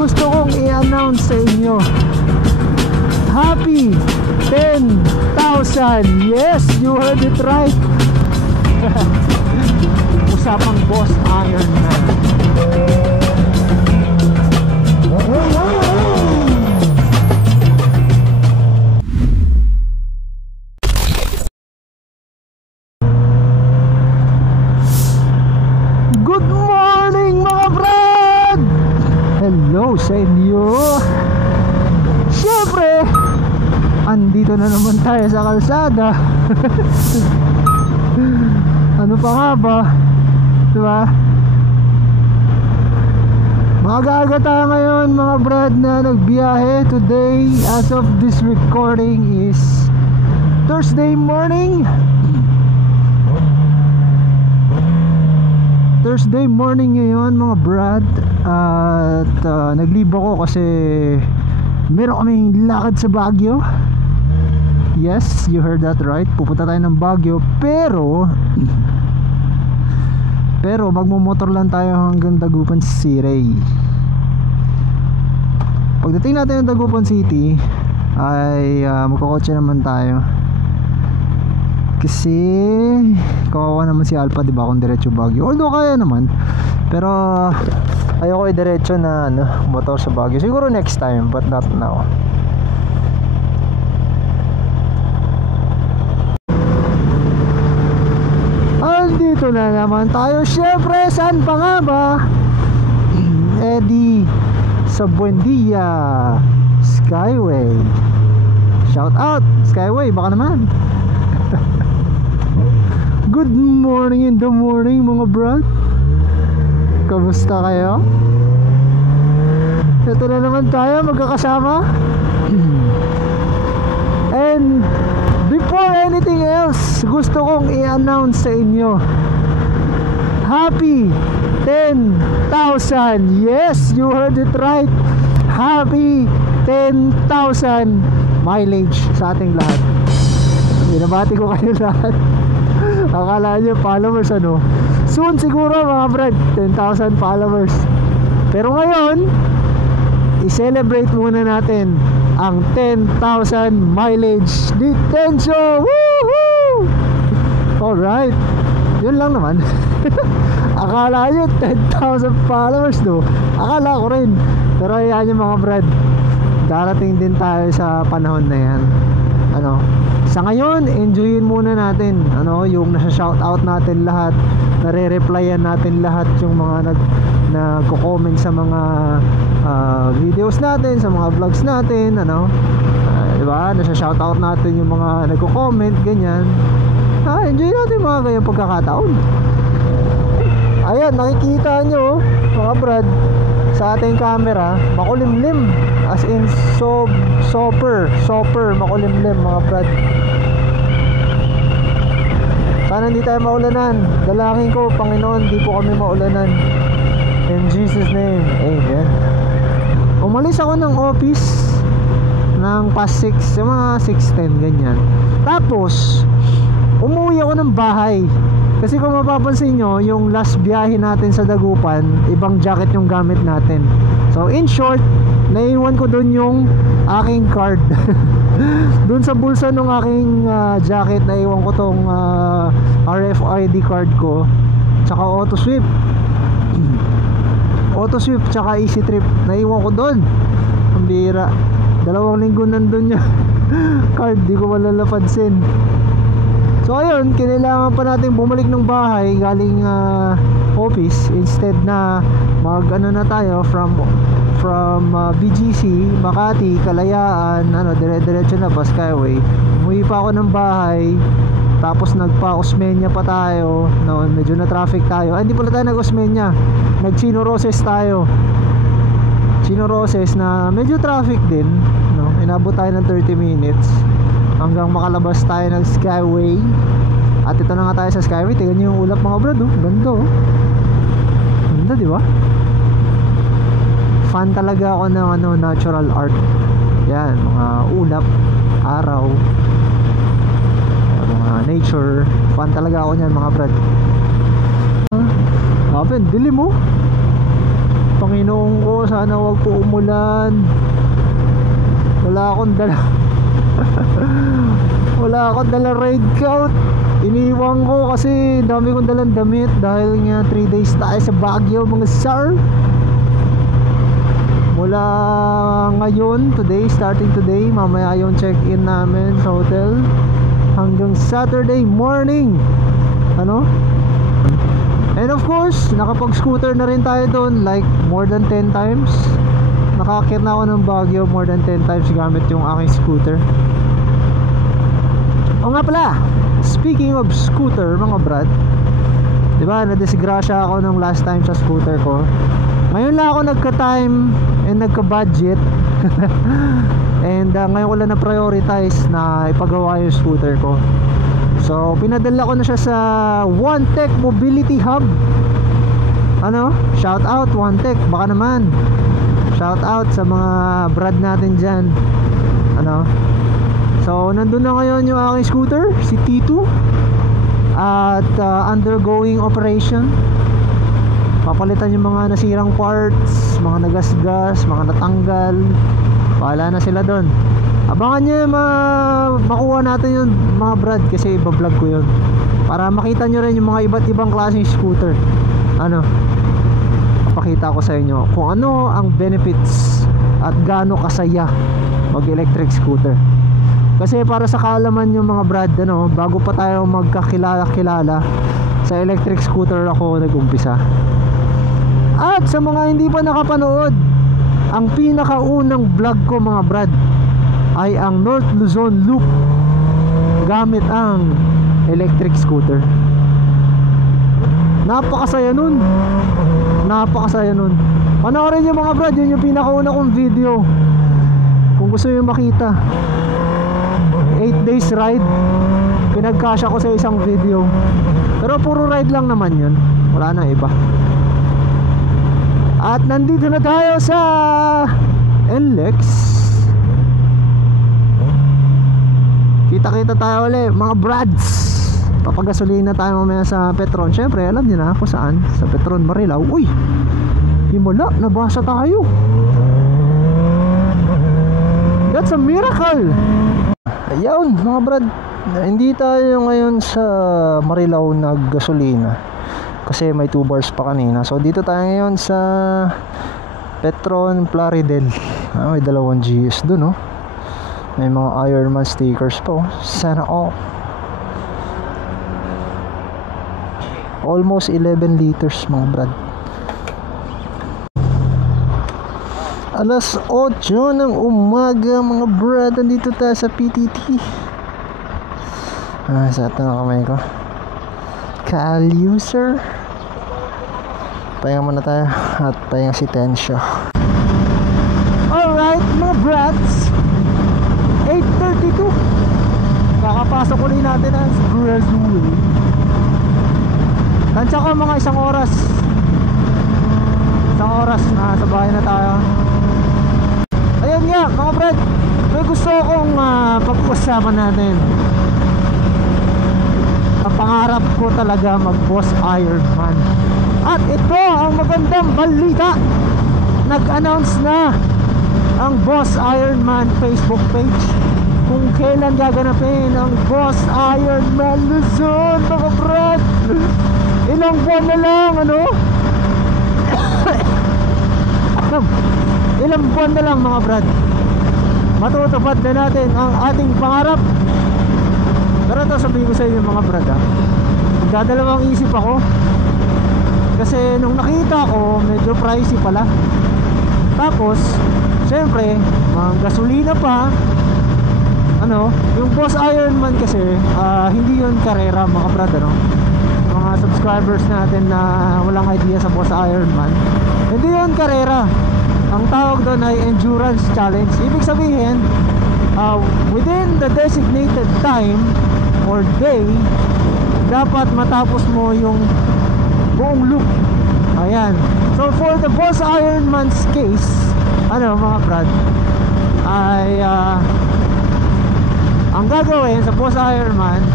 gusto kong i-announce sa inyo. Happy 10,000! Yes, you heard it right. Usapang Boss Iron Man. Good morning mga brad! Hello sa inyo. Siyempre, andito na naman tayo sa kalsada. Ano pa nga ba? Diba? Maaga-aga tayo ngayon mga brad na nagbiyahe. Today, as of this recording, is Thursday morning. Thursday morning ngayon mga brad. At nagliba ko kasi meron kaming lakad sa Baguio. Yes, you heard that right. Pupunta tayo ng Baguio. Pero magmumotor lang tayo hanggang Dagupan City. Pagdating natin ng Dagupan City ay magkakotse naman tayo. Kasi kawawa naman si Alpha, diba, kung diretso Baguio. Although kaya naman, pero ayoko i-diretso na motor sa Baguio. Siguro next time, but not now. Andito na naman tayo. Syempre, saan pa nga ba? Eddie sa Buendia Skyway. Shout out Skyway, baka naman. Good morning in the morning mga brad. Kamusta kayo? Ito na naman tayo magkakasama. And before anything else, gusto kong i-announce sa inyo, Happy 10,000! Yes, you heard it right. Happy 10,000 mileage sa ating lahat. Binabati ko kayo lahat. Akala nyo followers ano? Soon siguro mga brad, 10,000 followers. Pero ngayon, i-celebrate muna natin ang 10,000 mileage detention. Woohoo! Alright, yun lang naman. Akala nyo 10,000 followers no? Akala ko rin. Pero ayan yung mga brad, darating din tayo sa panahon na yan. Sa ngayon, enjoyin muna natin yung nasa shoutout natin lahat, nare-replyan natin lahat yung mga nagko-comment sa mga videos natin, sa mga vlogs natin, diba? Nasa shoutout natin yung mga nagko-comment, ganyan. Enjoy natin mga ganyang pagkakataon. Ayan, nakikita nyo mga brad sa ating camera, makulimlim, as in super makulimlim mga brad. Sana hindi tayo maulanan. Dalangin ko, Panginoon, di po kami maulanan. In Jesus name, amen. Umalis ako ng office ng past 6, yung mga 6:10 ganyan. Tapos umuwi ako ng bahay. Kasi kung mapapansin nyo, yung last biyahe natin sa Dagupan, ibang jacket yung gamit natin. So in short, naiwan ko dun yung aking card. Dun sa bulsa ng aking jacket, naiwan ko tong RFID card ko, tsaka AutoSweep. AutoSweep tsaka EasyTrip, naiwan ko dun. Ang bira, 2 linggo nandun yung card, di ko malalapansin. So ayun, kinailangan pa natin bumalik ng bahay galing office, instead na na tayo from BGC, Makati, Kalayaan, dire-diretso na pa Skyway. Umuwi pa ako ng bahay, tapos nagpa-Osmeña pa tayo. Medyo na traffic tayo. Hindi pala tayo nag-Osmeña, nag-Chino Roces tayo. Chino Roces na medyo traffic din, inabot tayo ng 30 minutes hanggang makalabas tayo ng Skyway. At ito na nga tayo sa Skyway. Tingnan nyo yung ulap mga brad, ganda ganda, di ba? Fan talaga ako ng natural art. Yan, mga ulap, araw, mga nature. Fan talaga ako niyan mga brad. Dilim mo. Panginoon ko, sana wag po umulan. Wala akong dala wala akong dala raincoat. Iniwan ko kasi dami kong dalang damit dahil nga 3 days tayo sa Baguio mga sir. Mula ngayon, starting today, mamaya yung check-in namin sa hotel hanggang Saturday morning. Ano? And of course, nakapag-scooter na rin tayo doon, like more than 10 times. Nakakit na ako ng Baguio more than 10 times gamit yung aking scooter. O nga pala, speaking of scooter mga brad, diba nadisgrasya ako nung last time sa scooter ko. Ngayon lang ako nagka-time and nagka-budget and ngayon ko lang na-prioritize na ipagawa yung scooter ko. So pinadala ko na siya sa One Tech Mobility Hub. Ano? Shout out One Tech, baka naman. Shout out sa mga brad natin dyan. Ano? So nandun na ngayon yung aking scooter, si T2, at undergoing operation. Papalitan yung mga nasirang parts, mga nagasgas, mga natanggal. Wala na sila doon. Abangan nyo yung makuha natin yung mga brad, kasi ibablog ko yun para makita nyo rin yung mga iba't ibang klaseng scooter. Ano, papakita ko sa inyo kung ano ang benefits at gaano kasaya mag electric scooter. Kasi para sa kaalaman yung mga brad, ano, bago pa tayo magkakilala sa electric scooter ako nag-umpisa. At sa mga hindi pa nakapanood, ang pinakaunang vlog ko mga brad ay ang North Luzon Loop gamit ang electric scooter. Napakasaya nun. Napakasaya nun. Panoorin nyo mga brad, yun yung pinakauna kong video kung gusto nyo makita. 8 days ride, pinagkasya ko sa isang video. Pero puro ride lang naman yun, wala nang iba. At nandito na tayo sa NLEX. Kita-kita tayo ulit mga brads. Papagasolina tayo mamaya sa Petron. Syempre alam niyo na kung saan, sa Petron Marilao. Uy, himala, nabasa tayo. That's a miracle. Ayun mga brad, hindi tayo ngayon sa Marilao naggasolina kasi may 2 bars pa kanina. So dito tayo ngayon sa Petron Plaridel. May 2 GS dun, oh. May mga Ironman stickers po. Sana all. Almost 11 liters mga brad. Alas 8 ng umaga mga brad, nandito tayo sa PTT. Sa ito na kamay ko. Cal-user. Pahinga muna tayo at pahinga si Tensyo. Alright mga brads, 8:32. Kakapasok ulit natin ang Expressway. Tansya ko mga isang oras na sa bahay na tayo. Ayun nga mga brad, may gusto akong pag-usapan natin. Ang pangarap ko talaga mag-boss Ironman. At ito ang magandang balita. Nag-announce na ang Boss Ironman Facebook page kung kailan gaganapin ang Boss Ironman Luzon mga brad. Ilang buwan na lang, ano? Ilang buwan na lang mga brad, matutupad na natin ang ating pangarap. Pero ito sabihin ko sa inyo mga brad, dadalawang isip ako kasi nung nakita ko medyo pricey pala. Tapos syempre mga gasolina pa. Ano, yung Boss Ironman kasi hindi yun karera mga brad, ano? Mga subscribers natin na walang idea sa Boss Ironman, hindi yun karera. Ang tawag doon ay endurance challenge. Ibig sabihin, within the designated time or day, dapat matapos mo yung buong loop. Ayan. So for the Boss Ironman's case, ano mga brad, ay ang gagawin sa Boss Ironman,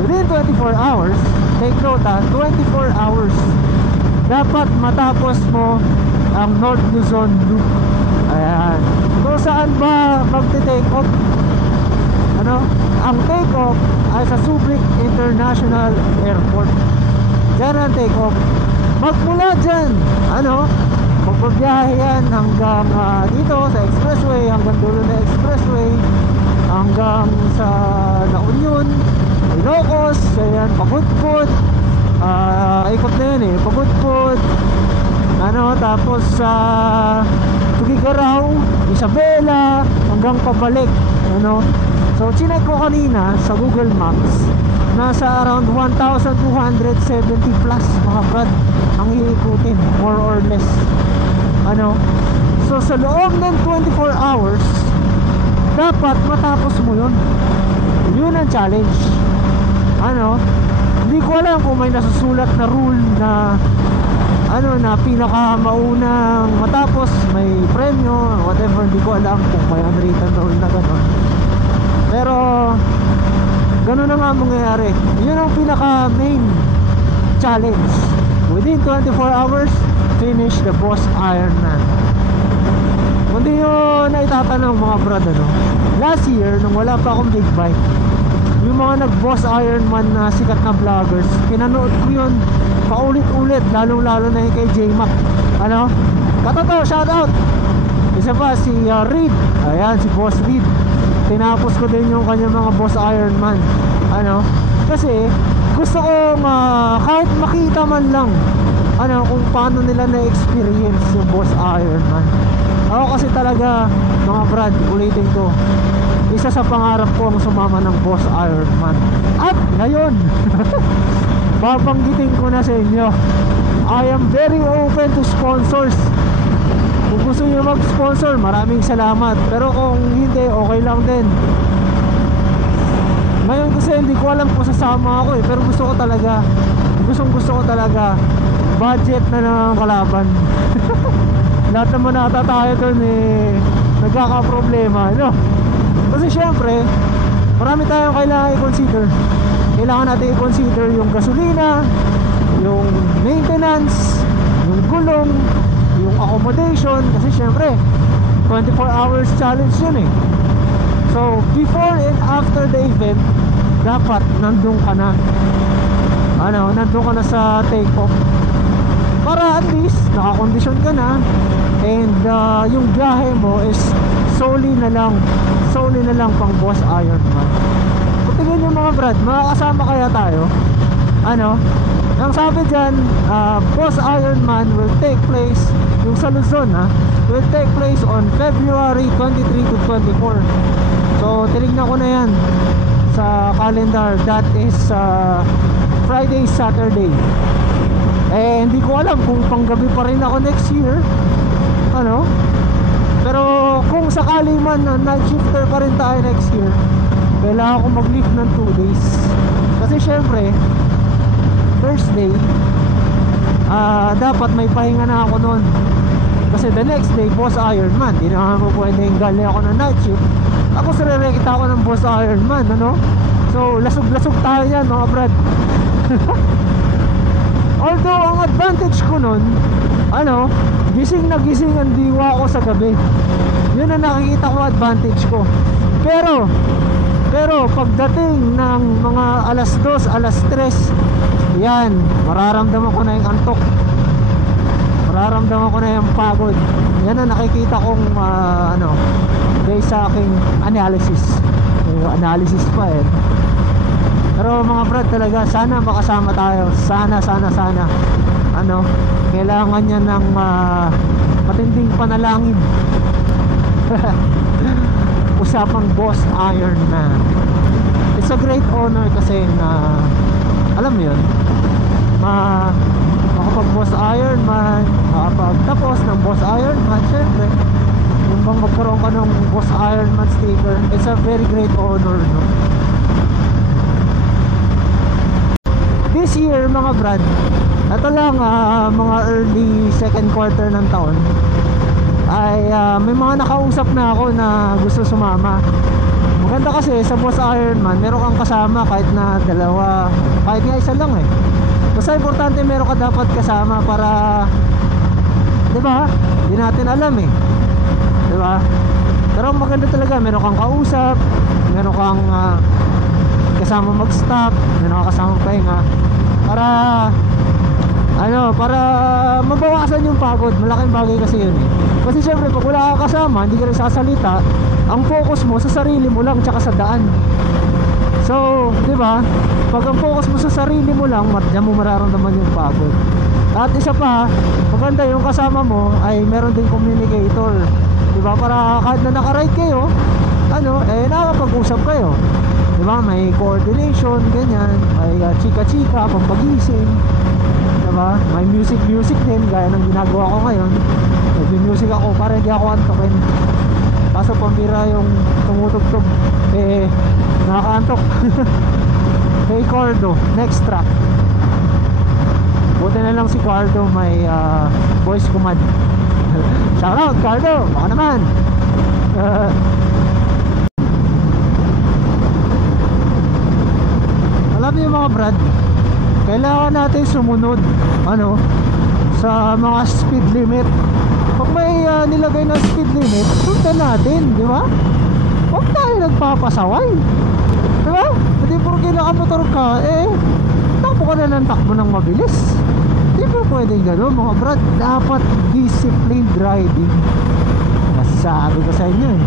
within 24 hours, take note 24 hours, dapat matapos mo ang North Luzon Loop. Ayan. So saan ba magte-take off? Ano? Ang take off ay sa Subic International Airport. Diyan ang take off. Magmula dyan, ano, magbabiyahe yan hanggang dito sa expressway, hanggang dulo na expressway, hanggang sa La Union, Ilocos, ayan, Pagudpud, ikot na yun Pagudpud, ano, tapos sa Tugigaraw, Isabela, hanggang pabalik, ano. So chinek ko kanina sa Google Maps, nasa around 1,270 plus mga brad ang iikutin, more or less, ano. So sa loob ng 24 hours dapat matapos mo yun. Yun ang challenge, ano. Hindi ko alam kung may nasusulat na rule na ano, na pinaka maunang matapos may premyo, whatever. Hindi ko alam kung may unwritten rule na gano'n, pero ganun na nga mangyayari. Yun ang pinaka main challenge. Within 24 hours, finish the Boss Ironman. Kung di nyo na itatanong mga brad, ano, last year nung wala pa akong big bike, yung mga nag Boss Ironman na sikat na vloggers, pinanood ko yun paulit-ulit, lalong-lalo na yung kay J-Mac, ano, katoto, shoutout. Isa pa si Reed, ayan, si Boss Reed, tinapos ko din yung kanya mga Boss Ironman, ano, kasi gusto kong kahit makita man lang, ano, kung paano nila na-experience yung Boss Ironman. Ako kasi talaga mga brad, ulitin ko, isa sa pangarap ko ang sumama ng Boss Ironman. At ngayon babanggitin ko na sa inyo, I am very open to sponsors. Kung gusto nyo mag-sponsor, maraming salamat. Pero kung hindi, okay lang din. Ngayon kasi hindi ko alam kung sasama ako pero gusto ko talaga, gusto ko talaga budget na ng kalaban. Lahat naman nata tayo dun nagkakaproblema, no? Kasi syempre marami tayong kailangan i-consider. Kailangan natin i-consider yung gasolina, yung maintenance, yung gulong, yung accommodation. Kasi syempre 24 hours challenge yun So before and after the event, dapat nandun ka na, ano, nandun ka na sa take off, para at least nakakondisyon ka na. And yung biyahe mo is solely na lang pang Boss Ironman. Kung tingin nyo mga brad, makakasama kaya tayo, ano. Ang sabi dyan, Boss Ironman will take place, yung sa Luzon will take place on February 23 to 24. So tinignan ko na yan sa calendar. That is Friday, Saturday. Hindi ko alam kung panggabi pa rin ako next year, ano. Pero kung sakali man na night shifter pa rin tayo next year, kailangan ko mag-leave ng 2 days. Kasi syempre Thursday, dapat may pahinga na ako nun. Kasi the next day, Boss Ironman. Di na mo pwedeng gali ako ng night shift, tapos re-rekita ako ng Boss Ironman, ano. So lasog-lasog tayo yan mga brad. Although ang advantage ko nun, ano, gising na gising ang diwa ko sa gabi. Yun ang nakikita ko advantage ko. Pero pagdating ng mga alas 2, alas 3, yan, mararamdaman ko na yung antok, mararamdaman ko na yung pagod. Yan ang nakikita kong ano, based sa aking analysis. Analysis pa Pero mga brad, talaga sana makasama tayo. Sana ano, kailangan niya ng matinding panalangin. Usapang Boss Ironman. It's a great honor kasi na, alam mo yun, makapag Boss Ironman, makapagtapos ng Boss Ironman. Syempre yung bang magkaroon ka ng Boss Ironman sticker, it's a very great honor, no? This year mga brad, ito lang, mga early second quarter ng taon, ay may mga nakausap na ako na gusto sumama. Maganda kasi sa Boss Ironman, meron kang kasama kahit na dalawa, kahit nga isa lang Basta importante meron ka dapat kasama para di ba? Hindi natin alam eh, di ba? Pero maganda talaga, meron kang kausap, meron kang kasama mag-stop, meron kang kasama pahinga para para mabawasan yung pagod. Malaking bagay kasi yun eh. Kasi syempre pag wala kang kasama, hindi ka rin sasalita, ang focus mo sa sarili mo lang tsaka sa daan. So, di ba? Pag ang focus mo sa sarili mo lang, diyan mo mararamdaman yung pagod. At isa pa, maganda yung kasama mo ay meron din communicator. Di ba? Para kahit na naka-ride kayo, nakakapag-usap kayo. Di ba? May coordination, ganyan. May chika-chika, pampagising. Di ba? May music din, gaya ng ginagawa ko ngayon. Nag-music ako para hindi ako antokin. Kaso pambira yung tumutugtog, nakakaantok. Kay Cordo, next track. Buti na lang si Cardo may voice command. Shout out Cardo, baka naman. Alam niyo mga brad, kailangan natin sumunod sa mga speed limit. Pag may nilagay na speed limit, sundan natin, di ba? Huwag tayo nagpapasaway, di ba? Hindi porke nakamotor ka, takbo ka na ng takbo ng mabilis. Di ba pwedeng gano'n mga brad? Dapat disciplined riding. Masasabi ko sa inyo eh.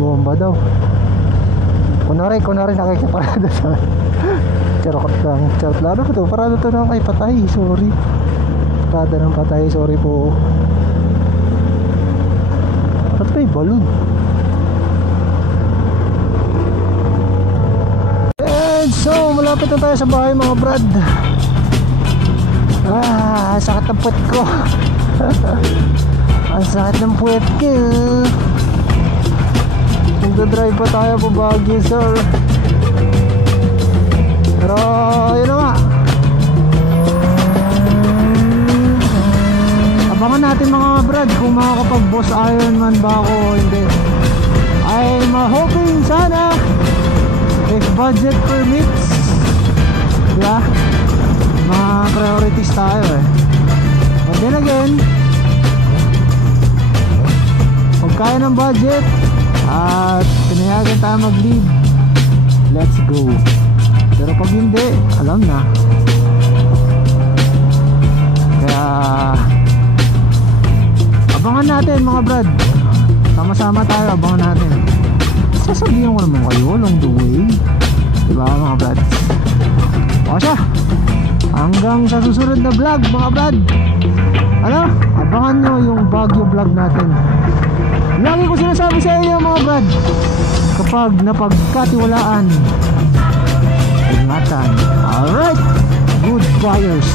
Bomba daw. Kunwari nakikiparada sa charot lang. Ano ba ito? Parada ito ng ay patay. Sorry. Parada ng patay. Sorry po. Ba't may balon? And so, malapit na tayo sa bahay mga brad. Sakit ng puwet ko. Ang sakit ng puwet ko. Nagdadrive pa tayo pa Baguio, sir. Pero, yun na nga. Abangan natin mga brad kung makakapag-boss Ironman ba ako o hindi. I'm hoping sana if budget permits. Diba? Mga priorities tayo eh. But then again, pag kaya ng budget at pinayagan tayo mag-leave, let's go. Pero pag hindi, alam na. Kaya abangan natin mga brad. Sama-sama tayo, abangan natin. Sasabihin ko naman kayo along the way, diba mga brad? O siya, hanggang sa susunod na vlog mga brad. Abangan nyo yung Baguio vlog natin. Lagi ko sinasabi sa inyo mga brad, kapag napagkatiwalaan, ingatan. Alright, good buyers.